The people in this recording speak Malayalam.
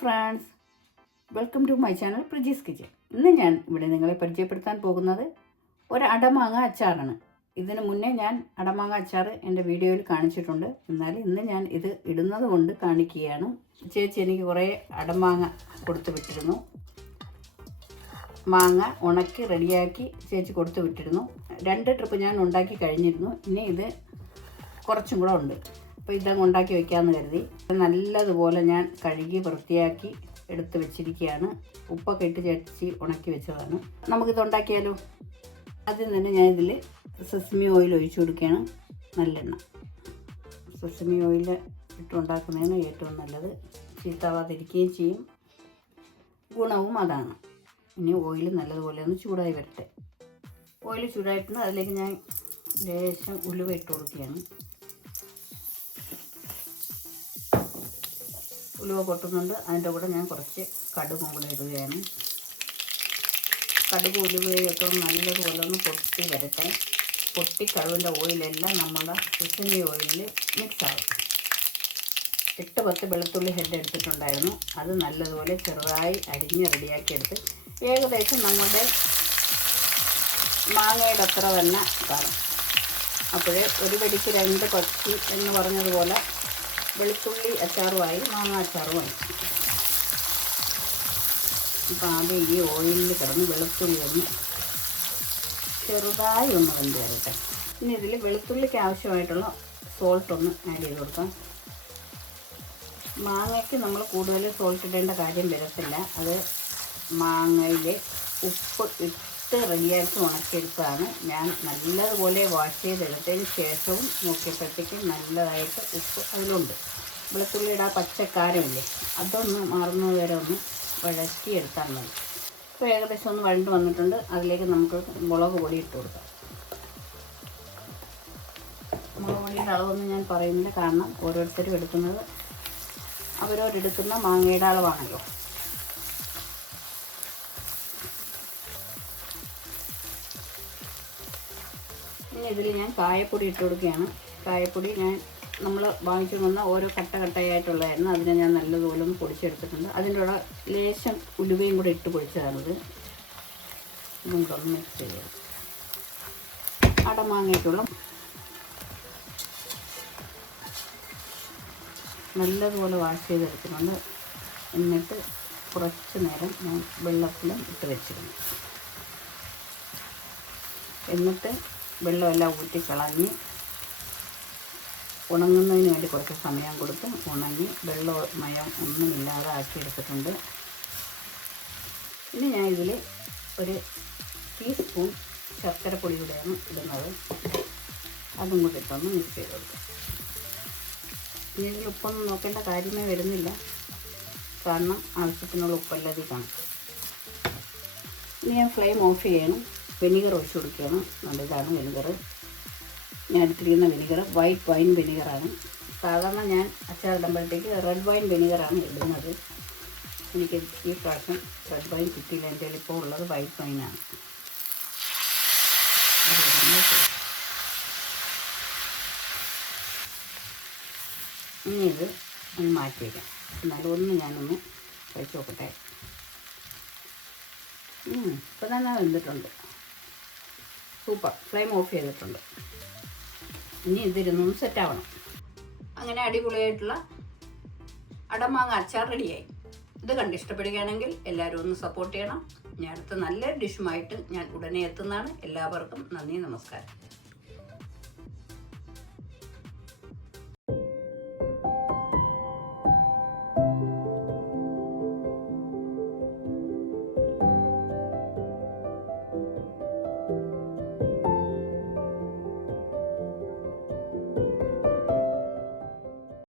Friends. Welcome to my channel Prajee's kitchen. ഇന്ന് ഞാൻ ഇവിടെ നിങ്ങളെ പരിചയപ്പെടുത്താൻ പോകുന്നത് ഒരു അടമാങ്ങ അച്ചാറാണ്. ഇതിനു മുന്നേ ഞാൻ അടമാങ്ങ അച്ചാർ എന്റെ വീഡിയോയിൽ കാണിച്ചിട്ടുണ്ട്. എന്നാൽ ഇന്ന് ഞാൻ ഇത് ഇടുന്നത് കൊണ്ട് കാണിക്കുകയാണ്. ചേച്ചി എനിക്ക് കുറേ അടമാങ്ങ കൊടുത്തു വിട്ടിരുന്നു. മാങ്ങ ഉണക്കി റെഡിയാക്കി ചേച്ചി കൊടുത്തു വിട്ടിരുന്നു. രണ്ട് ട്രിപ്പ് ഞാൻ ഉണ്ടാക്കി കഴിഞ്ഞിരുന്നു. ഇനി ഇത് കുറച്ചും കൂടെ ഉണ്ട്. അപ്പോൾ ഇതങ്ങ് ഉണ്ടാക്കി വെക്കാമെന്ന് കരുതി. നല്ലതുപോലെ ഞാൻ കഴുകി വൃത്തിയാക്കി എടുത്ത് വെച്ചിരിക്കുകയാണ്. ഉപ്പൊക്കെ ഇട്ട് ചേച്ചി ഉണക്കി വെച്ചതാണ്. നമുക്കിത് ഉണ്ടാക്കിയാലോ? ആദ്യം തന്നെ ഞാൻ ഇതിൽ സെസ്മി ഓയിൽ ഒഴിച്ചു കൊടുക്കുകയാണ്. നല്ലെണ്ണ. സെസ്മി ഓയിൽ ഇട്ടുണ്ടാക്കുന്നതാണ് ഏറ്റവും നല്ലത്. ചീത്താവാതിരിക്കുകയും ചെയ്യും. ഗുണവും അതാണ്. ഇനി ഓയിൽ നല്ലതുപോലെ ഒന്ന് ചൂടായി വരട്ടെ. ഓയിൽ ചൂടായിട്ടുണ്ട്. അതിലേക്ക് ഞാൻ ലേശം ഉലുവ ഇട്ട് കൊടുക്കുകയാണ്. ഉലുവ കൊട്ടുന്നുണ്ട്. അതിന്റെ കൂടെ ഞാൻ കുറച്ച് കടുകും കൂടെ ഇടുകയാണ്. കടുക് ഉലുവയൊക്കെ നല്ലതുപോലെ ഒന്ന് പൊട്ടി വരട്ടെ. പൊട്ടി കടുവിന്റെ ഓയിലെല്ലാം നമ്മുടെ കുസിനി ഓയിലിൽ മിക്സാകും എട്ട് പത്ത് വെളുത്തുള്ളി ഹെഡ് എടുത്തിട്ടുണ്ടായിരുന്നു. അത് നല്ലതുപോലെ ചെറുതായി അരിഞ്ഞ് റെഡിയാക്കിയെടുത്ത് ഏകദേശം നമ്മുടെ മാങ്ങയുടെ അത്ര തന്നെ കാണും അപ്പോഴേ ഒരു വെടിക്ക് രണ്ട് പക്ഷി എന്ന് പറഞ്ഞതുപോലെ വെളുത്തുള്ളി അച്ചാറുമായി മാങ്ങ അച്ചാറുമായി. അപ്പോൾ ആദ്യം ഈ ഓയിലിൽ കിടന്ന് വെളുത്തുള്ളി ഒന്ന് ചെറുതായി ഒന്ന് വെന്ത് വരട്ടെ. ഇനി ഇതിൽ വെളുത്തുള്ളിക്ക് ആവശ്യമായിട്ടുള്ള സോൾട്ട് ഒന്ന് ആഡ് ചെയ്ത് കൊടുക്കാം. മാങ്ങയ്ക്ക് നമ്മൾ കൂടുതൽ സോൾട്ട് ഇടേണ്ട കാര്യം വരത്തില്ല. അത് മാങ്ങയിൽ ഉപ്പ് ഇട്ട് റെഡിയാക്കി ഉണക്കിയെടുത്തതാണ് ഞാൻ നല്ലതുപോലെ വാഷ് ചെയ്തെടുത്തതിന് ശേഷവും നോക്കിയപ്പോഴത്തേക്കും നല്ലതായിട്ട് ഉപ്പ് അതിലുണ്ട്. വെളുത്തുള്ളിയുടെ ആ പച്ചക്കാരമില്ലേ അതൊന്ന് മറന്നു വരെ ഒന്ന് വഴറ്റിയെടുത്താൽ മതി. ഇപ്പോൾ ഏകദേശം ഒന്ന് വഴണ്ട് വന്നിട്ടുണ്ട്. അതിലേക്ക് നമുക്ക് മുളക് പൊടി ഇട്ട് കൊടുക്കാം. മുളക് പൊടിയുടെ അളവൊന്നും ഞാൻ പറയുന്നില്ല. കാരണം ഓരോരുത്തരും എടുക്കുന്നത് അവരോരെടുക്കുന്ന മാങ്ങയുടെ അളവാണല്ലോ. ഇനി ഇതിൽ ഞാൻ കായപ്പൊടി ഇട്ട് കൊടുക്കുകയാണ്. കായപ്പൊടി ഞാൻ നമ്മൾ വാങ്ങിച്ചു വന്ന ഓരോ കട്ട കട്ടയായിട്ടുള്ളതായിരുന്നു. അതിനെ ഞാൻ നല്ലതുപോലെ ഒന്ന് പൊടിച്ചെടുത്തിട്ടുണ്ട്. അതിന്റെ കൂടെ ലേശം ഉലുവയും കൂടെ ഇട്ട് പൊടിച്ചതാണിത് ഇതും. കൂടെ മിക്സ് ചെയ്യാം. അടമാങ്ങയ്ക്കുള്ള നല്ലതുപോലെ വാഷ് ചെയ്തെടുക്കുന്നുണ്ട് എന്നിട്ട് കുറച്ച് നേരം ഞാൻ വെള്ളത്തിലും ഇട്ട് വെച്ചിരുന്നു. എന്നിട്ട് വെള്ളമെല്ലാം ഊറ്റി കളഞ്ഞ് ഉണങ്ങുന്നതിന് വേണ്ടി കുറച്ച് സമയം കൊടുത്ത് ഉണങ്ങി വെള്ളം വെള്ളമയം ഒന്നുമില്ലാതെ ആക്കിയെടുത്തിട്ടുണ്ട്. ഇനി ഞാൻ ഇതിൽ ഒരു ടീസ്പൂൺ ശർക്കരപ്പൊടി കൂടെയാണ് ഇടുന്നത്. അതും കൂടി ഇട്ടൊന്ന് മിക്സ് ചെയ്ത് കൊടുക്കും. ഇനി ഉപ്പൊന്നും നോക്കേണ്ട കാര്യമേ വരുന്നില്ല. കാരണം ആവശ്യത്തിനുള്ള ഉപ്പല്ലാതെ കാണും ഇനി ഞാൻ ഫ്ലെയിം ഓഫ് ചെയ്യണം. വെനിഗർ ഒഴിച്ച് കൊടുക്കുകയാണ്. നല്ലതാണ് വെനിഗർ ഞാൻ എടുത്തിരിക്കുന്ന വെനിഗർ വൈറ്റ് വൈൻ വെനിഗറാണ് സാധാരണ ഞാൻ അച്ചാറിടുമ്പോഴത്തേക്ക് റെഡ് വൈൻ വെനിഗറാണ് ഇടുന്നത്. എനിക്ക് ഈ പ്രാവശ്യം റെഡ് വൈൻ കിട്ടിയില്ല. എന്റെ ഇപ്പോൾ ഉള്ളത് വൈറ്റ് വൈനാണ് ഇനി ഇത് ഒന്ന് മാറ്റി വയ്ക്കാം എന്നാലും ഒന്ന് ഞാനൊന്ന് കഴിച്ച് നോക്കട്ടെ. ഇപ്പം തന്നെ വെന്തിട്ടുണ്ട്. സൂപ്പർ. ഫ്ലെയിം ഓഫ് ചെയ്തിട്ടുണ്ട്. ഇനി ഇതിരുന്നൊന്ന് സെറ്റാവണം അങ്ങനെ അടിപൊളിയായിട്ടുള്ള അടമാങ്ങ അച്ചാർ റെഡിയായി. ഇത് കണ്ട് ഇഷ്ടപ്പെടുകയാണെങ്കിൽ എല്ലാവരും ഒന്ന് സപ്പോർട്ട് ചെയ്യണം. ഞാൻ അടുത്ത നല്ല ഡിഷുമായിട്ട് ഞാൻ ഉടനെ എത്തുന്നതാണ്. എല്ലാവർക്കും നന്ദി നമസ്കാരം.